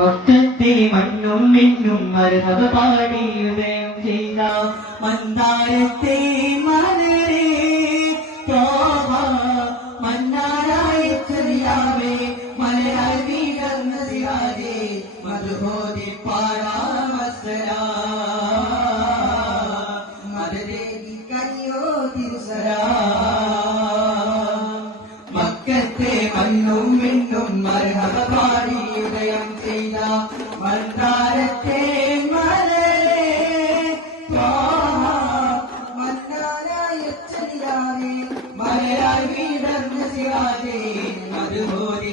മൊത്തത്തെ മണ്ണും മിന്നും മരഹബ പാടി ഉദയം ചെയ്ത മന്ദാരത്തെ മലരെ തോമ മന്നാരായ ചെറിയാവേ മലരായി സിരാജേ മധുബോധി പാടാമസരാ മദരേകി കനിയോ തിരുസരാ. മക്കത്തെ മണ്ണും മിന്നും ഉദയം ചെയ്ത മന്ദാരത്തെ മലരെ. മന്നാനായ ചെറിയാവേ മലരായി വീടർന്ന സിരാജേ മധുബോധി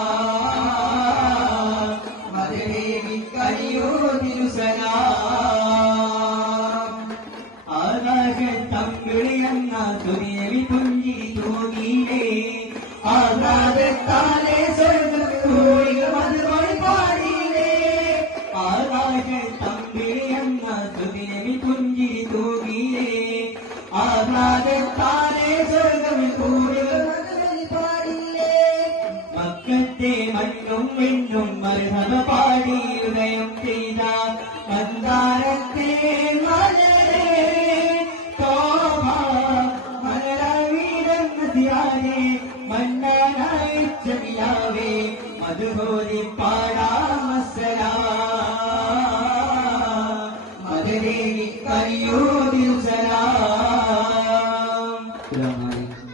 തുനിയവി തുഞ്ചി തൂകിയേ. ആഹ്ലാദത്താലെ സ്വർഗമിൽ മധുരമൊഴി പാടിയിലേ മക്കത്തെ മണ്ണും വെണ്ണും മർഹബ പാടി ഹൃദയം ചെയ്ത മന്ദാരത്തെ മലരെ. തോമ മലരവീരെന്ന് ധ്യാനെ മന്നാനായി ചെറിയാവേ فليرد السلام السلام عليكم